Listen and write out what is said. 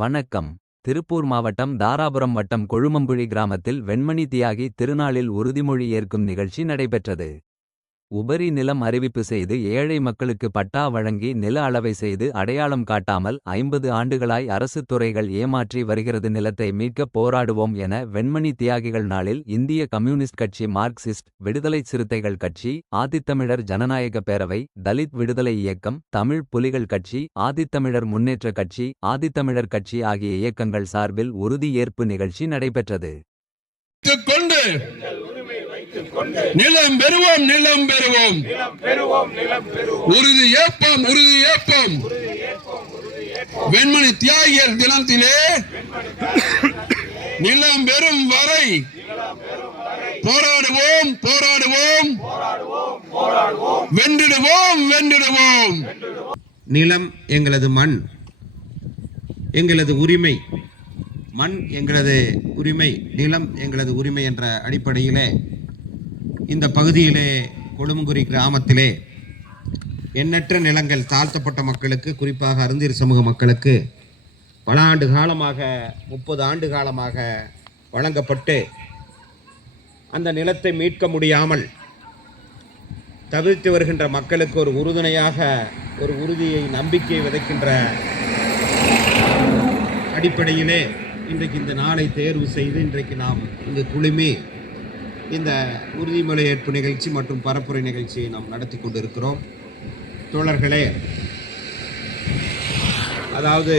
வணக்கம். திருப்பூர் மாவட்டம் தாராபுரம் வட்டம் கொழுமம்புழி கிராமத்தில் வெண்மணி தியாகி திருநாளில் உறுதிமொழி ஏற்கும் நிகழ்ச்சி நடைபெற்றது. உபரி நிலம் அறிவிப்பு செய்து ஏழை மக்களுக்கு பட்டா வழங்கி நில அளவை செய்து அடையாளம் காட்டாமல் 50 ஆண்டுகளாய் அரசு துறைகள் ஏமாற்றி வருகிறது. நிலத்தை மீட்கப் போராடுவோம் என வெண்மணி தியாகிகள் நாளில் இந்திய கம்யூனிஸ்ட் கட்சி, மார்க்சிஸ்ட் விடுதலை சிறுத்தைகள் கட்சி, ஆதித்தமிழர் ஜனநாயக பேரவை, தலித் விடுதலை இயக்கம், தமிழ் புலிகள் கட்சி, ஆதித்தமிழர் முன்னேற்ற கட்சி, ஆதித்தமிழர் கட்சி ஆகிய இயக்கங்கள் சார்பில் உறுதி ஏற்பு நிகழ்ச்சி நடைபெற்றது. நிலம் பெறுவோம், நிலம் பெறுவோம், உறுதி ஏற்போம், உறுதி ஏற்போம். வெண்மணி தியாகிகள் தினத்திலே நிலம் பெறும் வரை போராடுவோம், போராடுவோம், வென்றிடுவோம், வென்றிடுவோம். நிலம் எங்களது மண், எங்களது உரிமை. மண் எங்களது உரிமை, நிலம் எங்களது உரிமை என்ற அடிப்படையிலே இந்த பகுதியிலே கொழுமங்குறி கிராமத்திலே எண்ணற்ற நிலங்கள் தாழ்த்தப்பட்ட மக்களுக்கு, குறிப்பாக அருந்தீர் சமூக மக்களுக்கு பல ஆண்டு காலமாக 30 ஆண்டு காலமாக வழங்கப்பட்டு அந்த நிலத்தை மீட்க முடியாமல் தவிர்த்து வருகின்ற மக்களுக்கு ஒரு உறுதுணையாக, ஒரு உறுதியை, நம்பிக்கை விதைக்கின்ற அடிப்படையிலே இன்றைக்கு இந்த நாளை தேர்வு செய்து இன்றைக்கு நாம் இங்கு குழுமி இந்த உறுதிமொழி ஏற்பு நிகழ்ச்சி மற்றும் பரப்புரை நிகழ்ச்சியை நாம் நடத்தி கொண்டிருக்கிறோம். தோழர்களே, அதாவது